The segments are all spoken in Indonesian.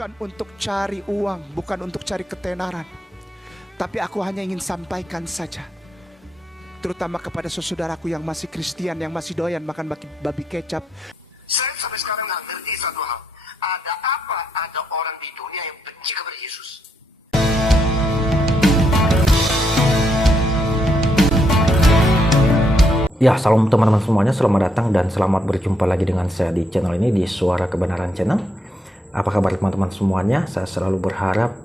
bukan untuk cari uang, bukan untuk cari ketenaran, tapi aku hanya ingin sampaikan saja, terutama kepada saudaraku yang masih Kristen, yang masih doyan makan babi kecap. Saya sampai sekarang nggak ngerti satu hal. Ada apa ada orang di dunia yang benci kepada Yesus? Ya, salam teman-teman semuanya, selamat datang dan selamat berjumpa lagi dengan saya di channel ini, di Suara Kebenaran Channel. Apa kabar teman-teman semuanya? Saya selalu berharap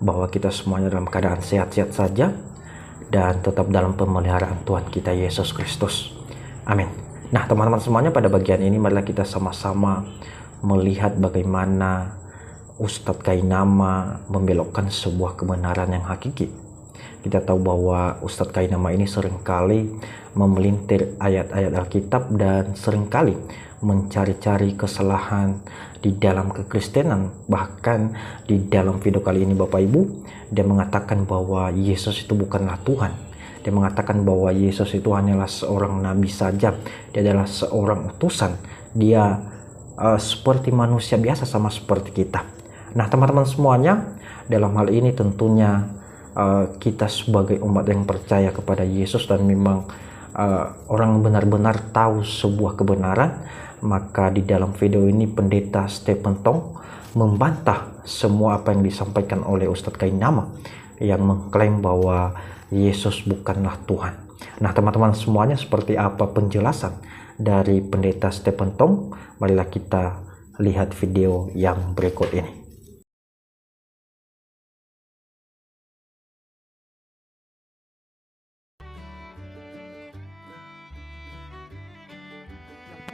bahwa kita semuanya dalam keadaan sehat-sehat saja dan tetap dalam pemeliharaan Tuhan kita Yesus Kristus. Amin. Nah teman-teman semuanya, pada bagian ini marilah kita sama-sama melihat bagaimana Ustadz Kainama membelokkan sebuah kebenaran yang hakiki. Kita tahu bahwa Ustadz Kainama ini seringkali memelintir ayat-ayat Alkitab dan seringkali mencari-cari kesalahan di dalam kekristenan. Bahkan di dalam video kali ini Bapak Ibu, dia mengatakan bahwa Yesus itu bukanlah Tuhan. Dia mengatakan bahwa Yesus itu hanyalah seorang nabi saja. Dia adalah seorang utusan. Dia seperti manusia biasa, sama seperti kita. Nah teman-teman semuanya, dalam hal ini tentunya kita sebagai umat yang percaya kepada Yesus dan memang orang benar-benar tahu sebuah kebenaran, maka di dalam video ini Pendeta Stephen Tong membantah semua apa yang disampaikan oleh Ustadz Kainama yang mengklaim bahwa Yesus bukanlah Tuhan. Nah teman-teman semuanya, seperti apa penjelasan dari Pendeta Stephen Tong? Marilah kita lihat video yang berikut ini.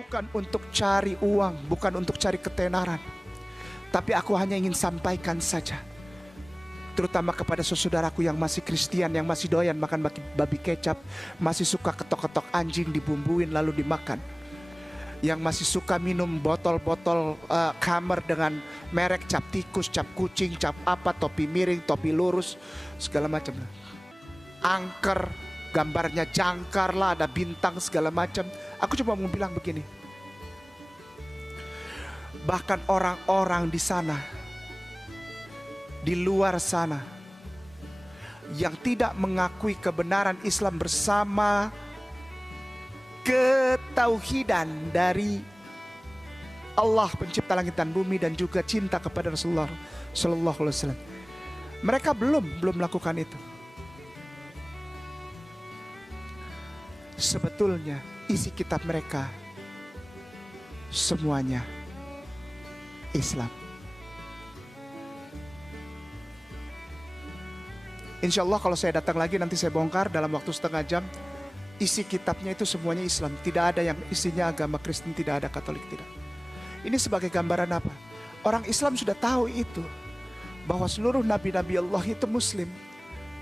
Bukan untuk cari uang, bukan untuk cari ketenaran, tapi aku hanya ingin sampaikan saja, terutama kepada saudaraku yang masih Kristen, yang masih doyan makan babi kecap, masih suka ketok-ketok anjing dibumbuin lalu dimakan, yang masih suka minum botol-botol kamar dengan merek cap tikus, cap kucing, cap apa, topi miring, topi lurus, segala macam. Angker, gambarnya jangkar lah, ada bintang segala macam. Aku cuma mau bilang begini, bahkan orang-orang di sana, di luar sana, yang tidak mengakui kebenaran Islam bersama ketauhidan dari Allah pencipta langit dan bumi, dan juga cinta kepada Rasulullah Sallallahu Alaihi Wasallam, mereka belum melakukan itu. Sebetulnya isi kitab mereka semuanya Islam. Insya Allah kalau saya datang lagi nanti saya bongkar dalam waktu setengah jam. Isi kitabnya itu semuanya Islam. Tidak ada yang isinya agama Kristen, tidak ada Katolik, tidak. Ini sebagai gambaran apa? Orang Islam sudah tahu itu, bahwa seluruh nabi-nabi Allah itu Muslim.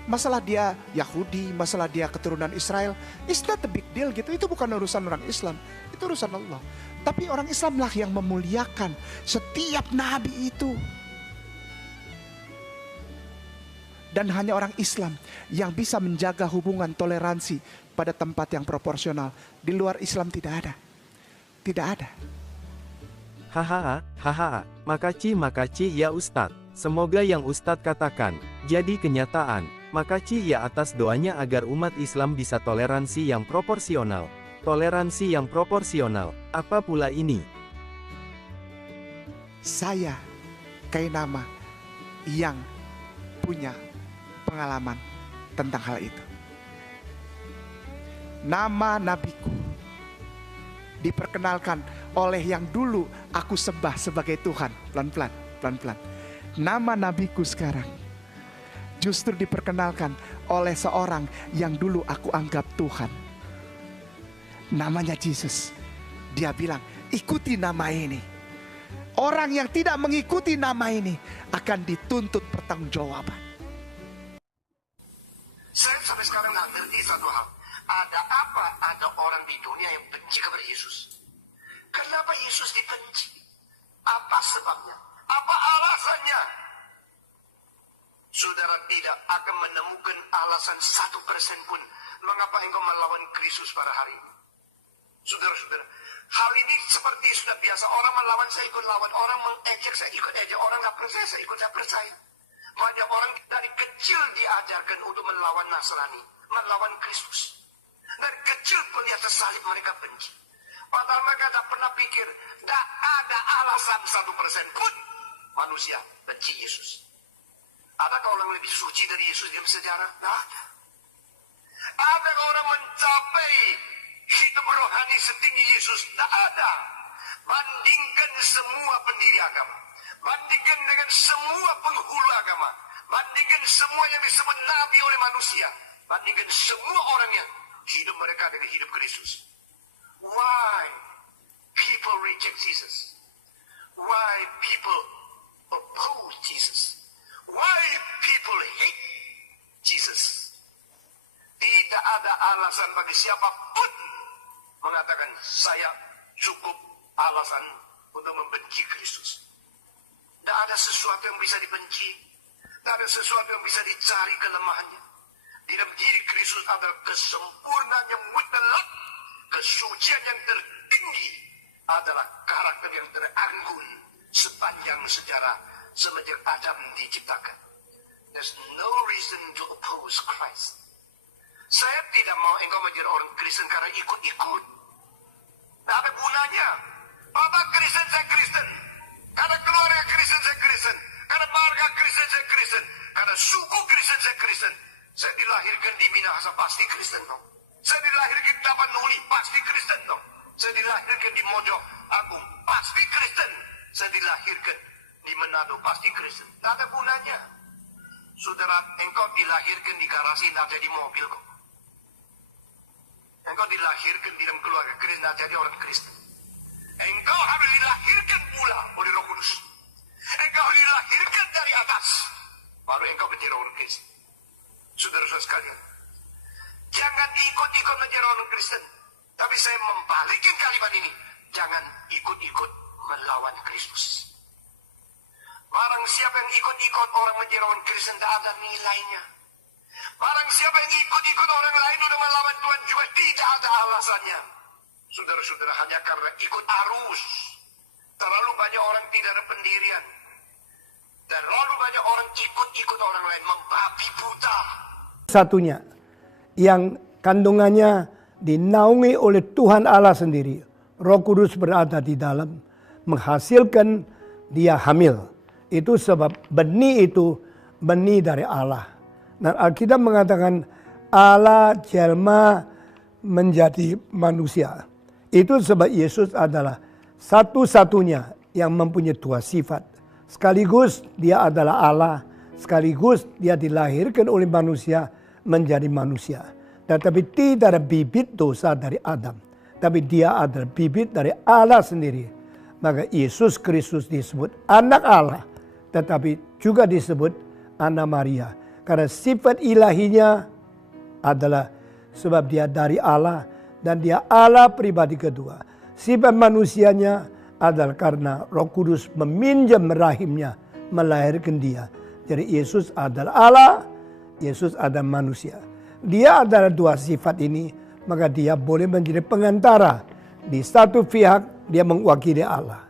Masalah dia Yahudi, masalah dia keturunan Israel, it's not a big deal gitu. Itu bukan urusan orang Islam, itu urusan Allah. Tapi orang Islam lah yang memuliakan setiap nabi itu. Dan hanya orang Islam yang bisa menjaga hubungan toleransi pada tempat yang proporsional. Di luar Islam tidak ada. Tidak ada. Hahaha, makasih ya Ustadz. Semoga yang Ustadz katakan jadi kenyataan. Makasih ya atas doanya agar umat Islam bisa toleransi yang proporsional. Toleransi yang proporsional, apa pula ini? Saya Kainama yang punya pengalaman tentang hal itu. Nama nabiku diperkenalkan oleh yang dulu aku sembah sebagai Tuhan. Pelan-pelan. Nama nabiku sekarang justru diperkenalkan oleh seorang yang dulu aku anggap Tuhan. Namanya Yesus. Dia bilang, ikuti nama ini. Orang yang tidak mengikuti nama ini akan dituntut pertanggungjawaban. Saya sampai sekarang nggak ngerti satu hal. Ada apa ada orang di dunia yang benci kepada Yesus? Kenapa Yesus dibenci? Apa sebabnya? Apa alasannya? Saudara tidak akan menemukan alasan 1% pun mengapa engkau melawan Kristus pada hari ini. Saudara-saudara, Hal ini seperti sudah biasa. Orang melawan saya ikut lawan. Orang mengejek saya ikut ejek. Orang nggak percaya saya ikut nggak percaya. Banyak orang dari kecil diajarkan untuk melawan Nasrani. Melawan Kristus. Dari kecil melihat salib mereka benci. Padahal mereka tak pernah pikir. Tak ada alasan 1% pun manusia benci Yesus. Adakah orang lebih suci dari Yesus dalam sejarah? Tidak ada. Adakah orang mencapai hidup rohani setinggi Yesus? Tidak ada. Bandingkan semua pendiri agama. Bandingkan dengan semua penghulu agama. Bandingkan semua yang disebut nabi oleh manusia. Bandingkan semua orang yang hidup mereka dengan hidup Kristus. Why people reject Jesus? Why people oppose Jesus? Why people hate Jesus? Tidak ada alasan bagi siapapun mengatakan saya cukup alasan untuk membenci Kristus. Tidak ada sesuatu yang bisa dibenci. Tidak ada sesuatu yang bisa dicari kelemahannya. Di dalam diri Kristus adalah kesempurnaan yang mutlak. Kesucian yang tertinggi adalah karakter yang teranggun sepanjang sejarah semenjak Adam diciptakan. There's no reason to oppose Christ. Saya tidak mau engkau menjadi orang Kristen karena ikut-ikut. Tidak ada gunanya. Bapak Kristen, saya Kristen. Karena keluarga Kristen, saya Kristen. Karena marga Kristen, saya Kristen. Karena suku Kristen, saya Kristen. Saya dilahirkan di Minahasa, pasti Kristen dong. Saya dilahirkan di Tapanuli, pasti Kristen dong. Saya dilahirkan di Mojo Agung, pasti Kristen. Saya dilahirkan di Manado, pasti Kristen. Tidak ada gunanya. Saudara, engkau dilahirkan di garasi, tidak jadi mobil kok. Engkau dilahirkan di dalam keluarga Kristen, tidak jadi orang Kristen. Engkau harus dilahirkan pula oleh Roh Kudus. Engkau dilahirkan dari atas, baru engkau menjadi orang Kristen. Saudara-saudara sekalian, jangan ikut-ikut menjadi orang Kristen. Tapi saya membalikkan kalimat ini. Jangan ikut-ikut melawan Kristus. Barang siapa yang ikut-ikut orang menjadi orang Kristen, tidak ada nilainya. Barang siapa yang ikut-ikut orang lain untuk melawan Tuhan juga tidak ada alasannya. Saudara-saudara, hanya karena ikut arus. Terlalu banyak orang tidak ada pendirian. Terlalu banyak orang ikut-ikut orang lain, membabi buta. Satunya yang kandungannya dinaungi oleh Tuhan Allah sendiri. Roh Kudus berada di dalam, menghasilkan dia hamil. Itu sebab benih itu benih dari Allah. Dan Alkitab mengatakan Allah jelma menjadi manusia. Itu sebab Yesus adalah satu-satunya yang mempunyai dua sifat. Sekaligus dia adalah Allah, sekaligus dia dilahirkan oleh manusia menjadi manusia. Tetapi tidak ada bibit dosa dari Adam. Tapi dia adalah bibit dari Allah sendiri. Maka Yesus Kristus disebut anak Allah. Tetapi juga disebut anak Maria. Karena sifat ilahinya adalah sebab dia dari Allah. Dan dia Allah pribadi kedua. Sifat manusianya adalah karena Roh Kudus meminjam rahimnya melahirkan dia. Jadi Yesus adalah Allah, Yesus adalah manusia. Dia adalah dua sifat ini, maka dia boleh menjadi pengantara. Di satu pihak dia mewakili Allah,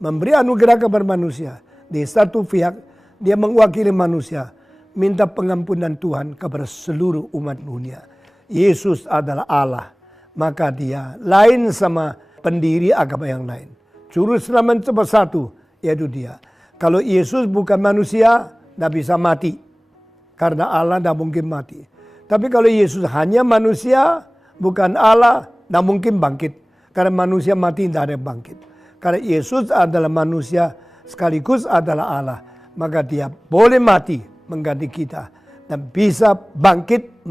memberi anugerah kepada manusia. Di satu pihak dia mewakili manusia, minta pengampunan Tuhan kepada seluruh umat dunia. Yesus adalah Allah, maka dia lain sama pendiri agama yang lain. Juru selamat cuma satu, yaitu dia. Kalau Yesus bukan manusia, tidak bisa mati. Karena Allah tidak mungkin mati. Tapi kalau Yesus hanya manusia, bukan Allah, tidak mungkin bangkit. Karena manusia mati tidak ada yang bangkit. Karena Yesus adalah manusia, sekaligus adalah Allah. Maka dia boleh mati mengganti kita. Dan bisa bangkit